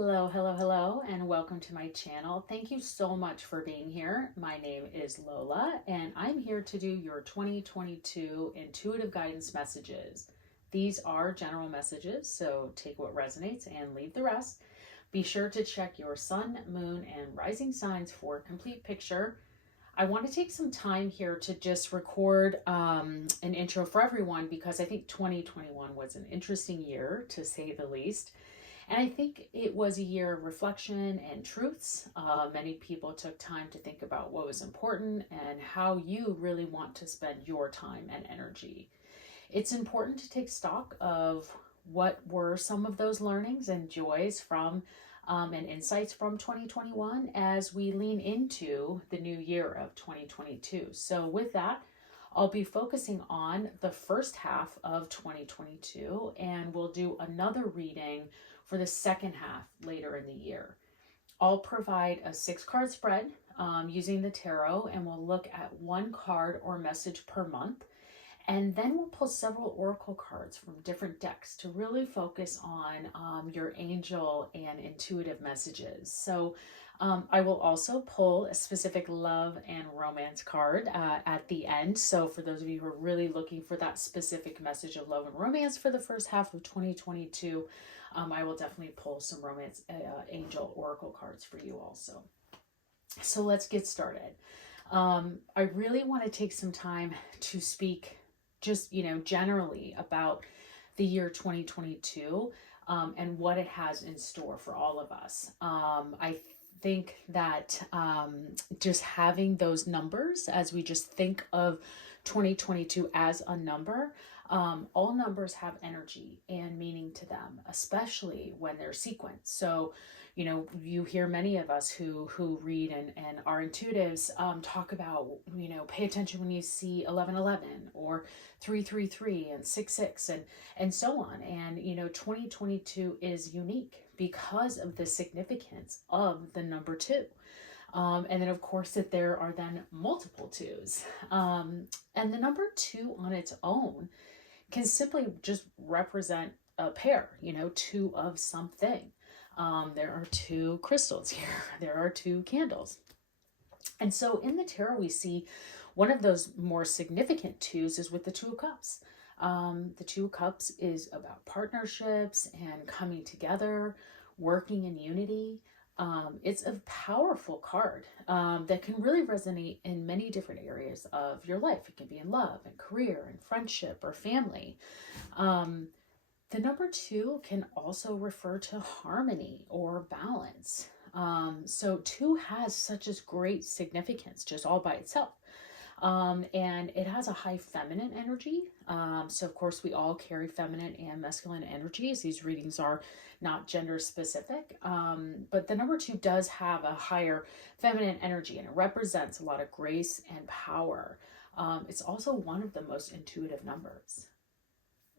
Hello, hello, hello, and welcome to my channel. Thank you so much for being here. My name is Lola, and I'm here to do your 2022 intuitive guidance messages. These are general messages, so take what resonates and leave the rest. Be sure to check your sun, moon, and rising signs for a complete picture. I want to take some time here to just record an intro for everyone because I think 2021 was an interesting year, to say the least. And I think it was a year of reflection and truths. Many people took time to think about what was important and how you really want to spend your time and energy. It's important to take stock of what were some of those learnings and joys from and insights from 2021 as we lean into the new year of 2022. So with that, I'll be focusing on the first half of 2022, and we'll do another reading for the second half later in the year. I'll provide a 6-card spread using the tarot, and we'll look at one card or message per month. And then we'll pull several oracle cards from different decks to really focus on your angel and intuitive messages. So I will also pull a specific love and romance card at the end. So for those of you who are really looking for that specific message of love and romance for the first half of 2022, I will definitely pull some romance angel oracle cards for you also. So let's get started. I really want to take some time to speak just, generally about the year 2022 and what it has in store for all of us. I think that just having those numbers, as we just think of 2022 as a number, all numbers have energy and meaning to them, especially when they're sequenced. So, you hear many of us who read and are intuitives talk about, pay attention when you see 1111 or 333 and 66 and so on. And, 2022 is unique because of the significance of the number 2. And then, of course, that there are then multiple 2s. And the number 2 on its own can simply just represent a pair, 2 of something. There are 2 crystals here. There are 2 candles. And so in the tarot, we see one of those more significant 2s is with the 2 of Cups. The 2 of Cups is about partnerships and coming together, working in unity. It's a powerful card that can really resonate in many different areas of your life. It can be in love and career and friendship or family. The number 2 can also refer to harmony or balance. So 2 has such a great significance just all by itself. And it has a high feminine energy. So of course we all carry feminine and masculine energies. These readings are not gender specific. But the number 2 does have a higher feminine energy, and it represents a lot of grace and power. It's also one of the most intuitive numbers.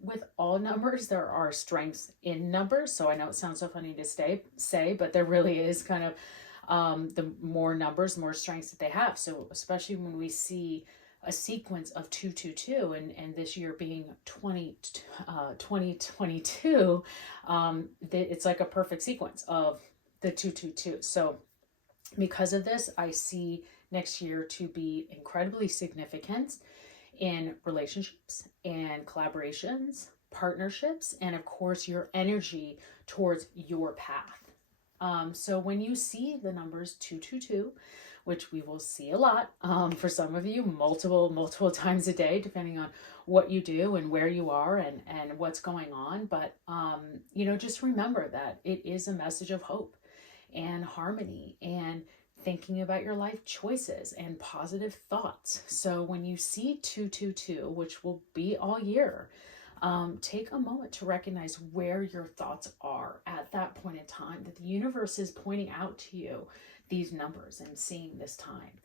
With all numbers, there are strengths in numbers. So I know it sounds so funny to say, but there really is kind of the more numbers, more strengths that they have. So especially when we see a sequence of 222 and this year being 2022, it's like a perfect sequence of the 222. So because of this, I see next year to be incredibly significant in relationships and collaborations, partnerships, and of course your energy towards your path. So when you see the numbers 222, which we will see a lot for some of you multiple times a day, depending on what you do and where you are and what's going on. But, just remember that it is a message of hope and harmony and thinking about your life choices and positive thoughts. So when you see 222, which will be all year, take a moment to recognize where your thoughts are at that point in time, that the universe is pointing out to you these numbers and seeing this time.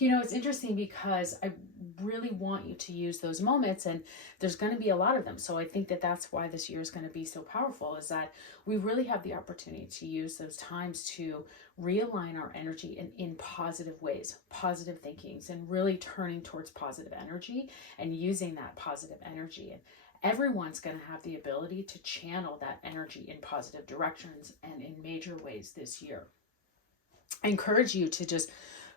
It's interesting because I really want you to use those moments, and there's going to be a lot of them. So I think that that's why this year is going to be so powerful, is that we really have the opportunity to use those times to realign our energy in positive ways, positive thinkings, and really turning towards positive energy and using that positive energy. everyone's going to have the ability to channel that energy in positive directions and in major ways this year. I encourage you to just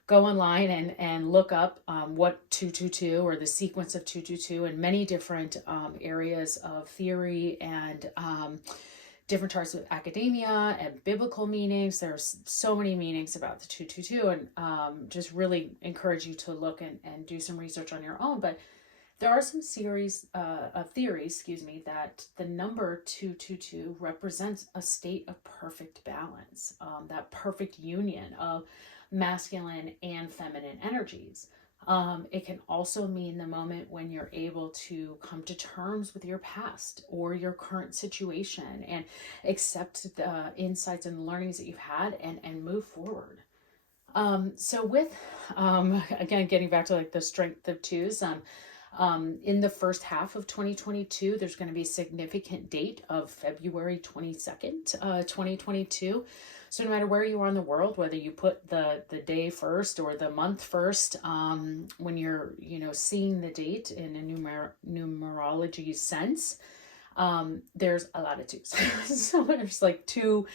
go online and look up what 222 or the sequence of 222 and many different areas of theory and different parts of academia and biblical meanings. There's so many meanings about the 222, and just really encourage you to look and do some research on your own. But there are some series of theories, that the number 222 represents a state of perfect balance, that perfect union of masculine and feminine energies. It can also mean the moment when you're able to come to terms with your past or your current situation and accept the insights and learnings that you've had and move forward. So with, again, getting back to like the strength of twos, in the first half of 2022, there's going to be a significant date of February 22nd, 2022. So no matter where you are in the world, whether you put the day first or the month first, when you're, seeing the date in a numerology sense, there's a lot of twos. So there's like two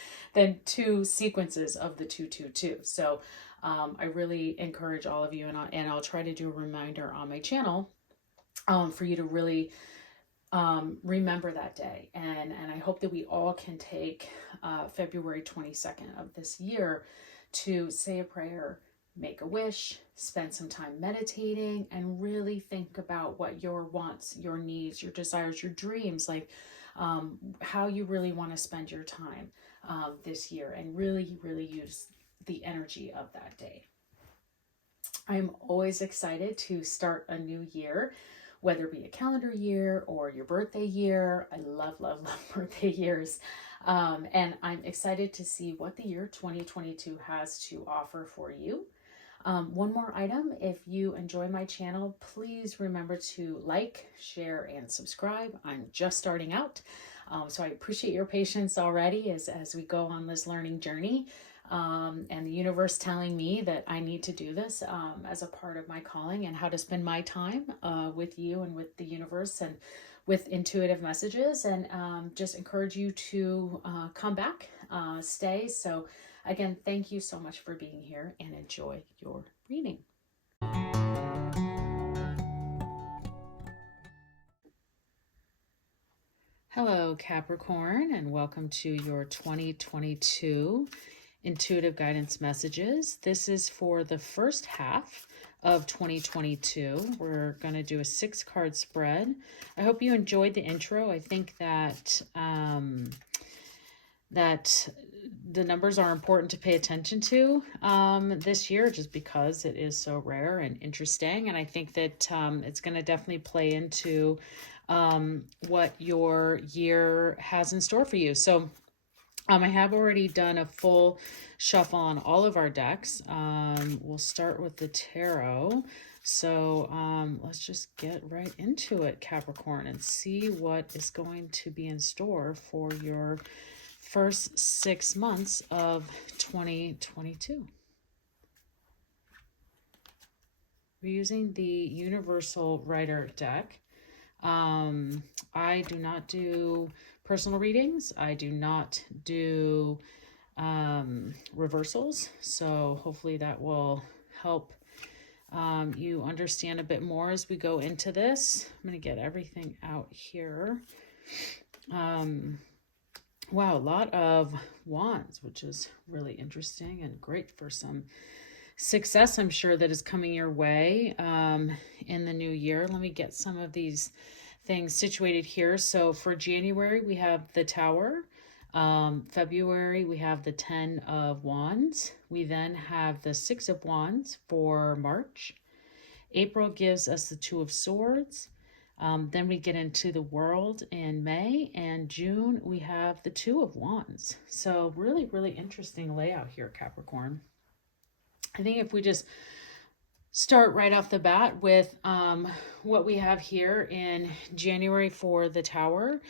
sequences of the 222. So I really encourage all of you, and I'll try to do a reminder on my channel for you to really remember that day. And I hope that we all can take February 22nd of this year to say a prayer, make a wish, spend some time meditating, and really think about what your wants, your needs, your desires, your dreams, like how you really want to spend your time this year, and really, really use the energy of that day. I'm always excited to start a new year, whether it be a calendar year or your birthday year. I love, love, love birthday years. And I'm excited to see what the year 2022 has to offer for you. One more item, if you enjoy my channel, please remember to like, share, and subscribe. I'm just starting out, so I appreciate your patience already as we go on this learning journey. And the universe telling me that I need to do this as a part of my calling, and how to spend my time with you and with the universe and with intuitive messages, and just encourage you to come back, stay. So again, thank you so much for being here, and enjoy your reading. Hello, Capricorn, and welcome to your 2022 intuitive guidance messages. This is for the first half of 2022. We're going to do a 6-card spread. I hope you enjoyed the intro. I think that that the numbers are important to pay attention to this year, just because it is so rare and interesting. And I think that it's going to definitely play into what your year has in store for you. So I have already done a full shuffle on all of our decks. We'll start with the tarot. So let's just get right into it, Capricorn, and see what is going to be in store for your first 6 months of 2022. We're using the Universal Rider deck. I do not do personal readings. I do not do reversals. So hopefully that will help you understand a bit more as we go into this. I'm going to get everything out here. Wow, a lot of wands, which is really interesting and great for some success, I'm sure, that is coming your way in the new year. Let me get some of these things situated here. So for January, we have the Tower. February, we have the 10 of Wands. We then have the 6 of Wands for March. April gives us the 2 of Swords. Then we get into the World in May, and June we have the 2 of Wands. So really, really interesting layout here, Capricorn. I think if we just start right off the bat with what we have here in January for the Tower,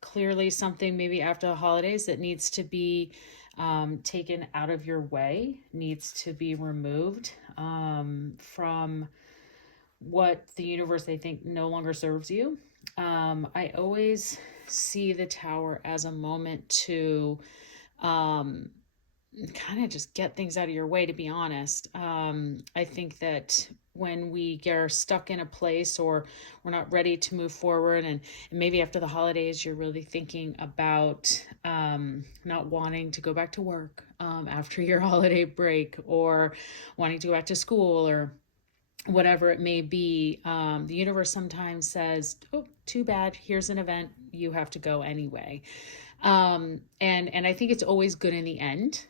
clearly something maybe after the holidays that needs to be taken out of your way, needs to be removed from what the universe, I think, no longer serves you. I always see the Tower as a moment to kind of just get things out of your way, to be honest. I think that when we are stuck in a place or we're not ready to move forward, and maybe after the holidays, you're really thinking about not wanting to go back to work after your holiday break, or wanting to go back to school, or whatever it may be, the universe sometimes says, oh, too bad, here's an event, you have to go anyway. And I think it's always good in the end.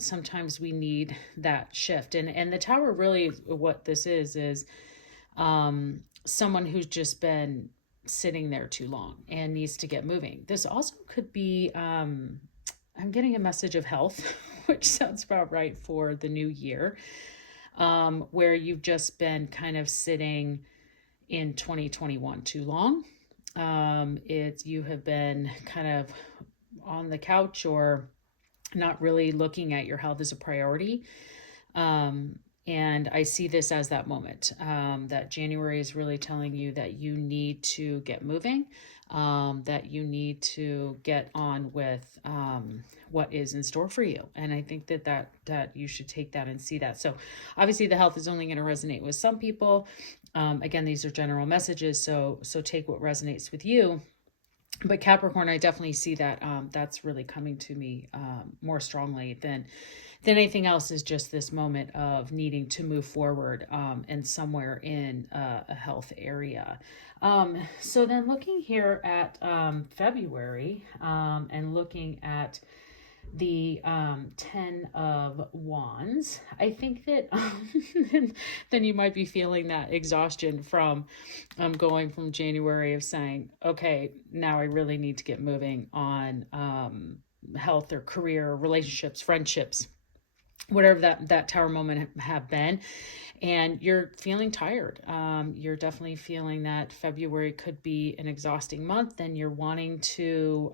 Sometimes we need that shift. And the Tower, really what this is someone who's just been sitting there too long and needs to get moving. This also could be, I'm getting a message of health, which sounds about right for the new year, where you've just been kind of sitting in 2021 too long. You have been kind of on the couch or not really looking at your health as a priority. And I see this as that moment, that January is really telling you that you need to get moving, that you need to get on with what is in store for you. And I think that you should take that and see that. So obviously the health is only going to resonate with some people. Again, these are general messages, so take what resonates with you. But Capricorn, I definitely see that that's really coming to me more strongly than anything else, is just this moment of needing to move forward and somewhere in a health area. So then looking here at February and looking at the 10 of Wands, I think that then you might be feeling that exhaustion from going from January of saying, okay, now I really need to get moving on health or career, relationships, friendships, whatever that Tower moment have been, and you're feeling tired. You're definitely feeling that February could be an exhausting month, and you're wanting to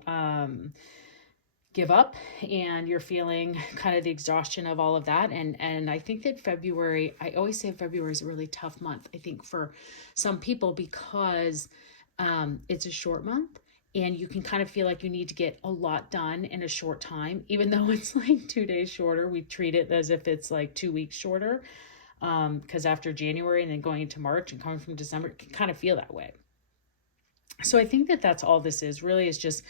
give up, and you're feeling kind of the exhaustion of all of that. And I think that February, I always say February is a really tough month, I think, for some people, because it's a short month and you can kind of feel like you need to get a lot done in a short time, even though it's like 2 days shorter. We treat it as if it's like 2 weeks shorter, because after January and then going into March and coming from December, it can kind of feel that way. So I think that that's all this is, really, is just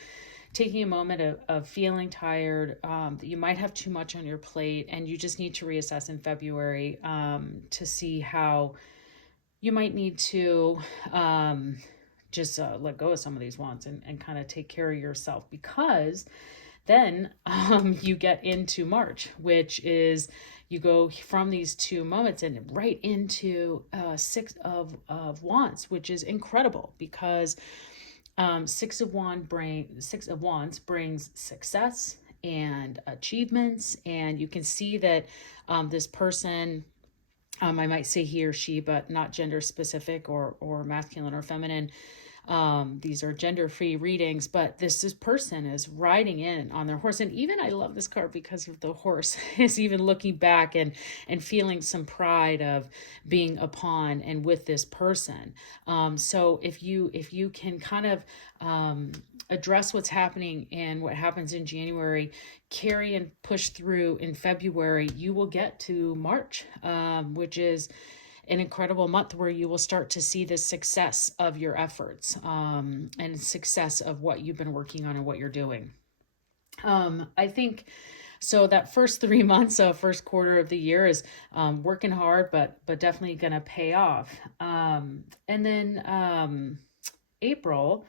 taking a moment of feeling tired, that you might have too much on your plate, and you just need to reassess in February to see how you might need to just let go of some of these wants and kind of take care of yourself, because then you get into March, which is, you go from these two moments and right into Six of Wands, which is incredible, because Six of Wands brings success and achievements, and you can see that this person, I might say he or she, but not gender specific or masculine or feminine. These are gender-free readings, but this person is riding in on their horse. And even, I love this card because of the horse, is even looking back and feeling some pride of being upon and with this person. So if you can kind of address what's happening and what happens in January, carry and push through in February, you will get to March, which is an incredible month where you will start to see the success of your efforts and success of what you've been working on and what you're doing. I think so that first 3 months of first quarter of the year is working hard, but definitely going to pay off. And then April,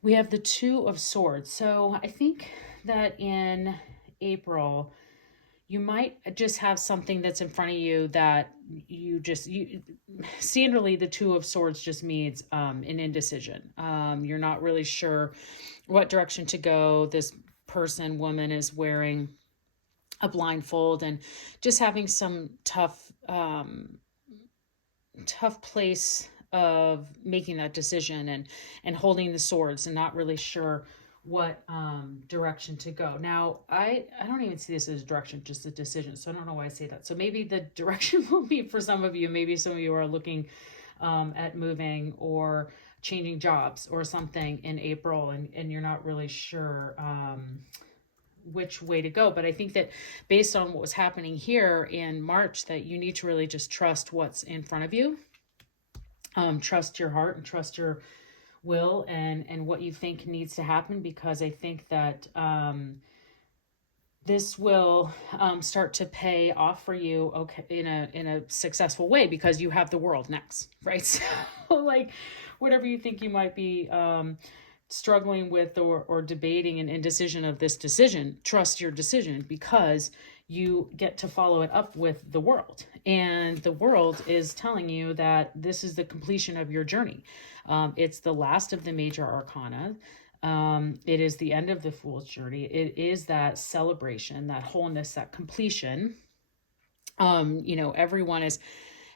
we have the Two of Swords. So I think that in April, you might just have something that's in front of you that you standardly, the Two of Swords just means an indecision. You're not really sure what direction to go. This woman is wearing a blindfold and just having some tough place of making that decision and holding the swords and not really sure what direction to go. Now, I don't even see this as a direction, just a decision. So I don't know why I say that. So maybe the direction will be, for some of you, maybe some of you are looking at moving or changing jobs or something in April, and you're not really sure which way to go. But I think that based on what was happening here in March, that you need to really just trust what's in front of you. Trust your heart and trust your will and what you think needs to happen, because I think that this will start to pay off for you, okay, in a successful way, because you have the world next, right? So like whatever you think you might be struggling with or debating an indecision of this decision, trust your decision, because you get to follow it up with the world. And the world is telling you that this is the completion of your journey. It's the last of the major arcana. It is the end of the fool's journey. It is that celebration, that wholeness, that completion. Everyone is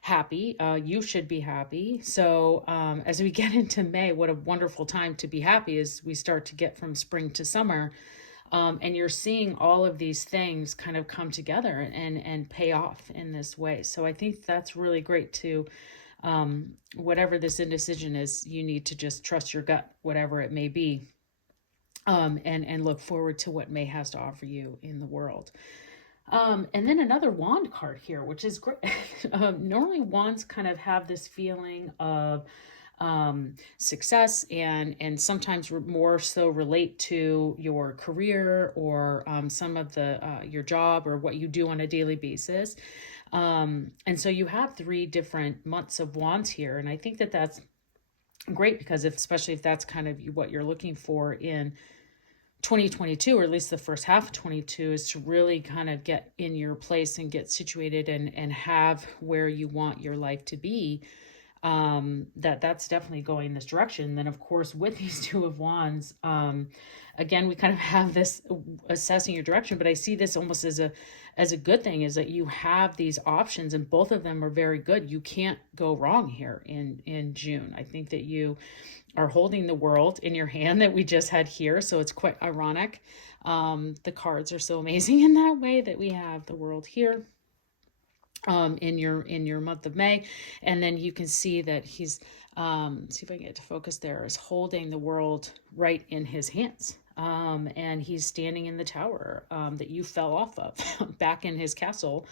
happy. You should be happy. So as we get into May, what a wonderful time to be happy as we start to get from spring to summer. And you're seeing all of these things kind of come together and pay off in this way. So I think that's really great to, whatever this indecision is, you need to just trust your gut, whatever it may be, and look forward to what May has to offer you in the world. And then another wand card here, which is great. Normally wands kind of have this feeling of success and sometimes more so relate to your career or some of the your job or what you do on a daily basis. And so you have 3 different months of wands here, and I think that that's great, because especially if that's kind of what you're looking for in 2022, or at least the first half of 22, is to really kind of get in your place and get situated and have where you want your life to be. That's definitely going this direction. Then of course with these 2 of wands, again, we kind of have this assessing your direction, but I see this almost as a good thing, is that you have these options and both of them are very good. You can't go wrong here in June. I think that you are holding the world in your hand that we just had here. So it's quite ironic. The cards are so amazing in that way, that we have the world here in your month of May. And then you can see that he's, see if I can get to focus there, is holding the world right in his hands. And he's standing in the tower that you fell off of back in his castle,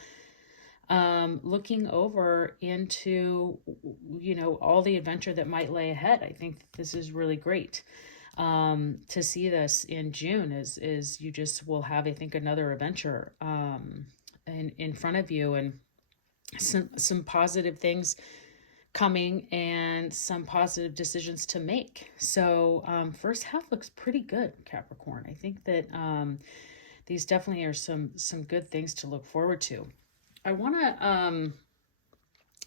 looking over into, all the adventure that might lay ahead. I think this is really great. To see this in June is you just will have, I think, another adventure in front of you, and some positive things coming and some positive decisions to make. So first half looks pretty good, Capricorn. I think that these definitely are some good things to look forward to. I want to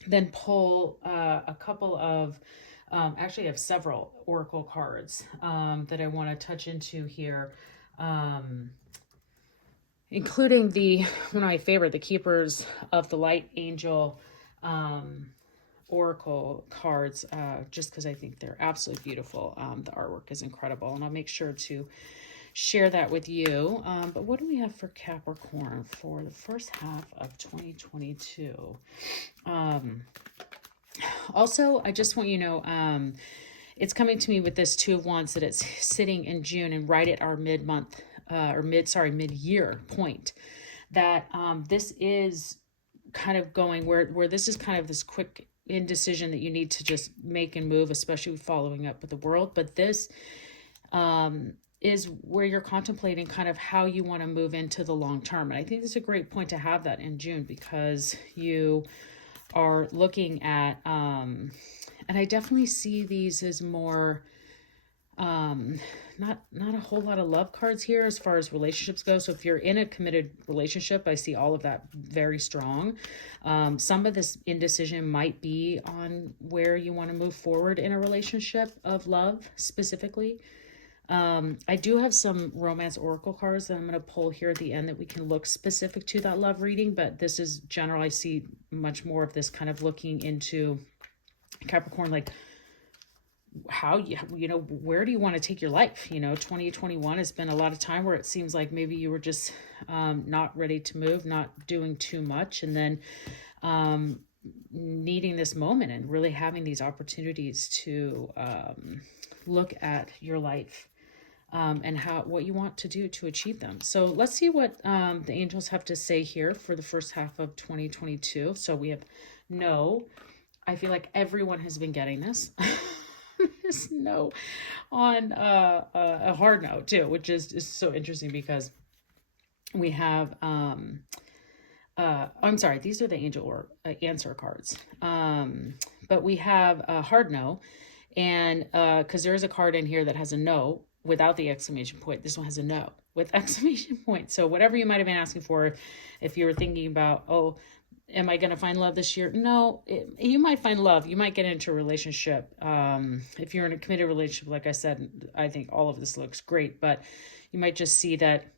then pull a couple of, actually I have several oracle cards that I want to touch into here, including one of my favorite, the Keepers of the Light Angel oracle cards, just because I think they're absolutely beautiful. The artwork is incredible, and I'll make sure to share that with you. But what do we have for Capricorn for the first half of 2022? Also, I just want you to know, it's coming to me with this 2 of Wands that it's sitting in June and right at our mid-month, mid-year point, that this is kind of going where this is kind of this quick indecision that you need to just make and move, especially following up with the world. But this is where you're contemplating kind of how you want to move into the long term. And I think this is a great point to have that in June, because you are looking at, and I definitely see these as more, not a whole lot of love cards here as far as relationships go. So if you're in a committed relationship, I see all of that very strong. Some of this indecision might be on where you want to move forward in a relationship of love specifically. I do have some romance oracle cards that I'm going to pull here at the end that we can look specific to that love reading, but this is general. I see much more of this kind of looking into Capricorn, like how where do you want to take your life? 2021 has been a lot of time where it seems like maybe you were just not ready to move, not doing too much, and then needing this moment and really having these opportunities to look at your life and what you want to do to achieve them. So let's see what the angels have to say here for the first half of 2022. So we have no. I feel like everyone has been getting this. This no on a hard no too, which is so interesting because we have I'm sorry, these are the angel or answer cards. But we have a hard no, and because there is a card in here that has a no without the exclamation point. This one has a no with exclamation point. So whatever you might have been asking for, if you were thinking about, oh, am I going to find love this year? No, you might find love. You might get into a relationship. If you're in a committed relationship, like I said, I think all of this looks great, but you might just see that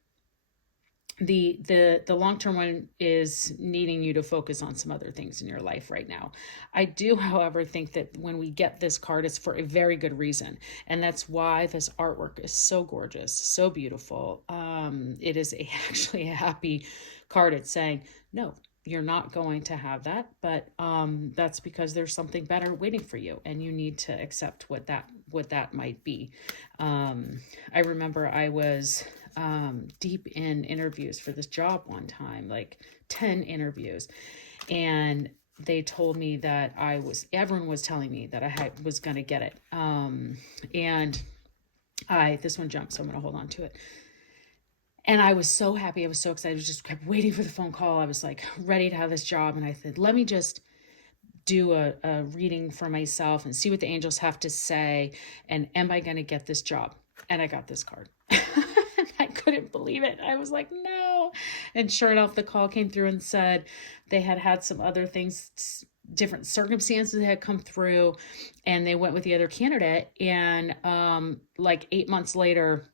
the long-term one is needing you to focus on some other things in your life right now. I do, however, think that when we get this card, it's for a very good reason. And that's why this artwork is so gorgeous, so beautiful. It is actually a happy card. It's saying, no, you're not going to have that, but that's because there's something better waiting for you, and you need to accept what that might be. I remember I was deep in interviews for this job one time, like 10 interviews, and they told me that everyone was telling me that I was going to get it. And this one jumped, so I'm going to hold on to it. And I was so happy. I was so excited. I just kept waiting for the phone call. I was like ready to have this job. And I said, let me just do a reading for myself and see what the angels have to say. And am I going to get this job? And I got this card. I couldn't believe it. I was like, no. And sure enough, the call came through and said they had some other things, different circumstances that had come through, and they went with the other candidate. And like 8 months later,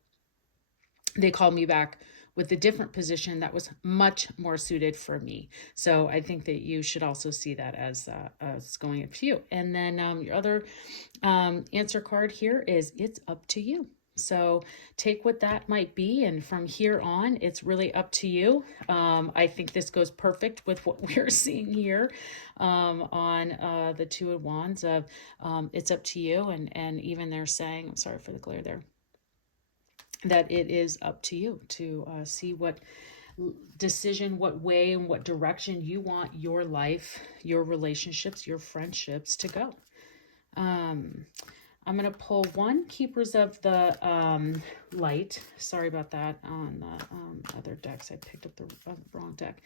they called me back with a different position that was much more suited for me. So I think that you should also see that as going up to you. And then your other answer card here is it's up to you. So take what that might be, and from here on, it's really up to you. I think this goes perfect with what we're seeing here on the Two of Wands of it's up to you. And even they're saying, I'm sorry for the glare there, that it is up to you to see what decision, what way, and what direction you want your life, your relationships, your friendships to go. I'm going to pull one Keepers of the Light. Sorry about that on the other decks. I picked up the wrong deck.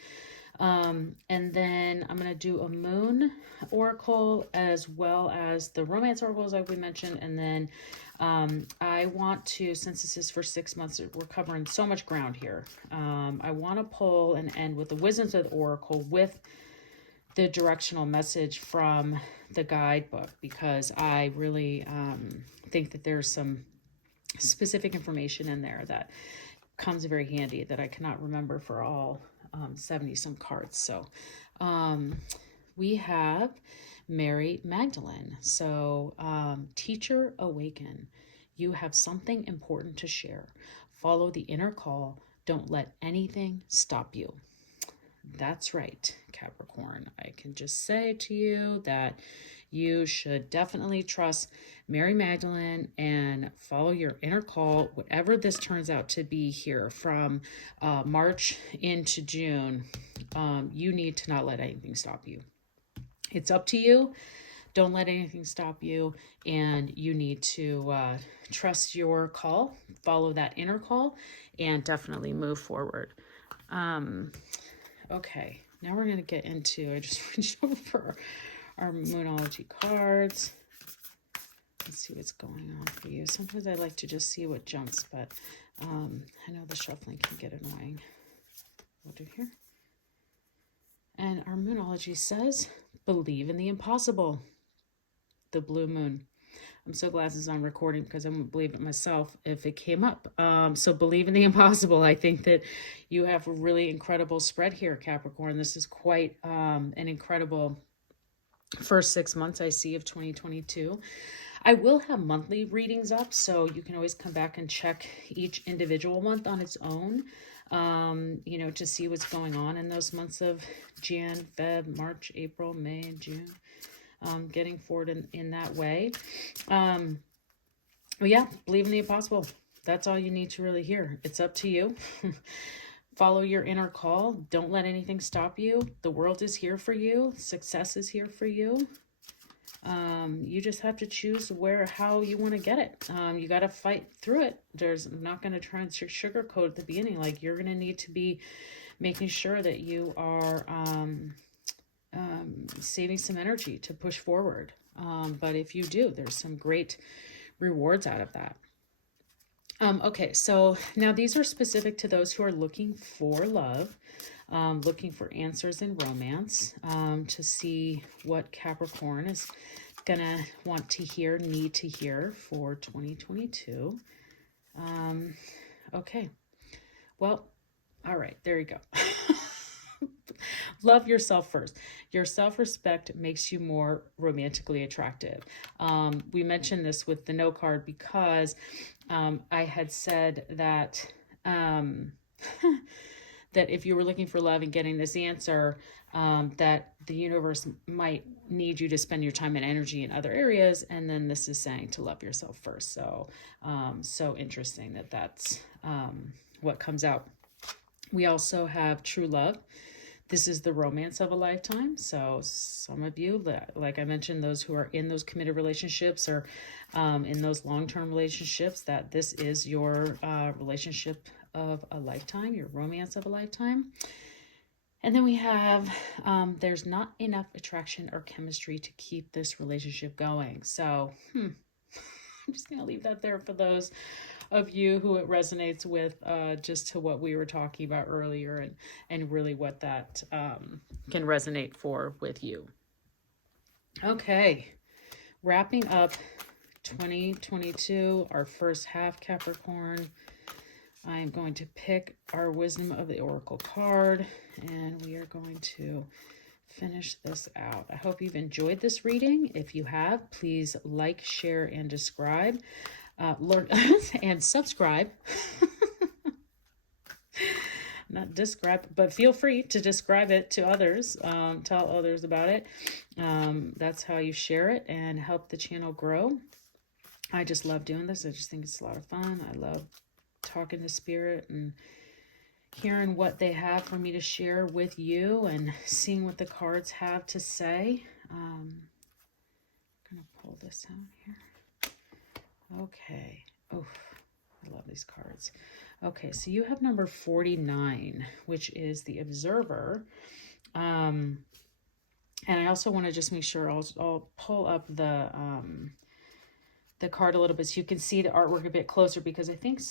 And then I'm going to do a Moon Oracle as well as the Romance Oracles like we mentioned. And then I want to, since this is for 6 months, we're covering so much ground here. I want to pull and end with the Wisdoms of the Oracle with the directional message from the guidebook, because I really think that there's some specific information in there that comes very handy that I cannot remember for all 70 some cards. So we have Mary Magdalene. So teacher, awaken. You have something important to share. Follow the inner call. Don't let anything stop you. That's right, Capricorn. I can just say to you that you should definitely trust Mary Magdalene and follow your inner call, whatever this turns out to be here from March into June. You need to not let anything stop you. It's up to you. Don't let anything stop you. And you need to trust your call, follow that inner call, and definitely move forward. Okay, now we're going to get into, I just reached over for our Moonology cards. Let's see what's going on for you. Sometimes I like to just see what jumps, but I know the shuffling can get annoying. We'll do here. And our Moonology says, believe in the impossible. The blue moon. I'm so glad this is on recording because I wouldn't believe it myself if it came up. So believe in the impossible. I think that you have a really incredible spread here, Capricorn. This is quite an incredible first 6 months I see of 2022. I will have monthly readings up, so you can always come back and check each individual month on its own. you know, to see what's going on in those months of Jan, Feb, March, April, May, and June. Getting forward in that way. Well, yeah, believe in the impossible. That's all you need to really hear. It's up to you. Follow your inner call. Don't let anything stop you. The world is here for you. Success is here for you. You just have to choose how you want to get it. You got to fight through it. I'm not going to try and sugarcoat at the beginning. Like, you're going to need to be making sure that you are saving some energy to push forward. But if you do, there's some great rewards out of that. Okay, so now these are specific to those who are looking for love, looking for answers in romance, to see what Capricorn is gonna want to hear, need to hear for 2022. Okay, well, all right, there you go. Love yourself first. Your self-respect makes you more romantically attractive. We mentioned this with the no card because I had said that that if you were looking for love and getting this answer, that the universe might need you to spend your time and energy in other areas. And then this is saying to love yourself first. So, so interesting that that's what comes out. We also have true love. This is the romance of a lifetime. So some of you, like I mentioned, those who are in those committed relationships or in those long-term relationships, that this is your relationship of a lifetime, your romance of a lifetime. And then we have, there's not enough attraction or chemistry to keep this relationship going. So I'm just going to leave that there for those of you who it resonates with, just to what we were talking about earlier, and really what that can resonate for with you. Okay, wrapping up 2022, our first half, Capricorn. I'm going to pick our Wisdom of the Oracle card, and we are going to finish this out. I hope you've enjoyed this reading. If you have, please like, share, and describe. Learn and subscribe. Not describe, but feel free to describe it to others. Tell others about it. That's how you share it and help the channel grow. I just love doing this. I just think it's a lot of fun. I love talking to Spirit and hearing what they have for me to share with you and seeing what the cards have to say. I'm going to pull this out here. Okay. Oh, I love these cards. Okay, so you have number 49, which is the Observer. And I also want to just make sure I'll pull up the card a little bit so you can see the artwork a bit closer, because I think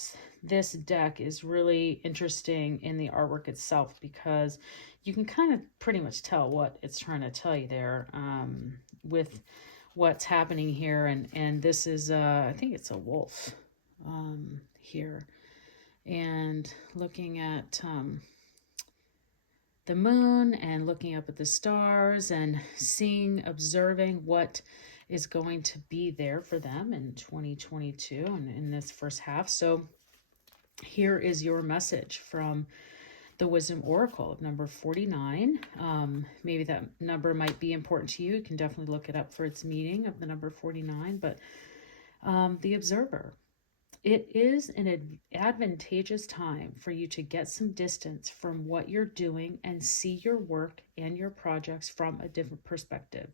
this deck is really interesting in the artwork itself, because you can kind of pretty much tell what it's trying to tell you there, with what's happening here. And this is I think it's a wolf here, and looking at the moon and looking up at the stars and observing what is going to be there for them in 2022 and in this first half. So here is your message from the Wisdom Oracle of number 49. Maybe that number might be important to you. You can definitely look it up for its meaning of the number 49. But the Observer. It is an advantageous time for you to get some distance from what you're doing and see your work and your projects from a different perspective.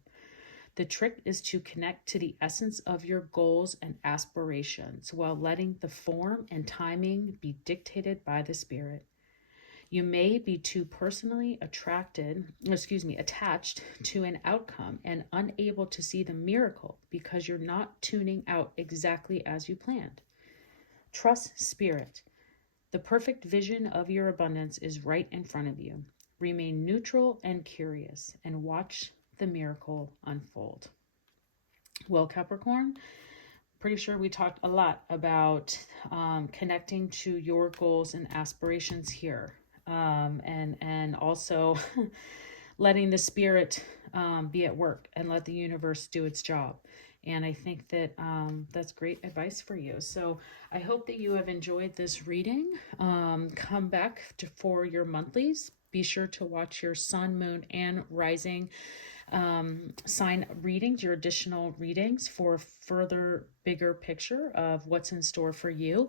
The trick is to connect to the essence of your goals and aspirations while letting the form and timing be dictated by the Spirit. You may be too personally attached to an outcome and unable to see the miracle because you're not tuning out exactly as you planned. Trust Spirit. The perfect vision of your abundance is right in front of you. Remain neutral and curious and watch the miracle unfold. Well, Capricorn, pretty sure we talked a lot about connecting to your goals and aspirations here, and also letting the Spirit be at work and let the universe do its job. And I think that that's great advice for you. So I hope that you have enjoyed this reading. Come back for your monthlies. Be sure to watch your sun, moon, and rising sign readings, your additional readings for further bigger picture of what's in store for you.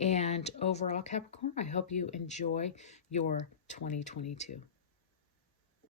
And overall, Capricorn, I hope you enjoy your 2022.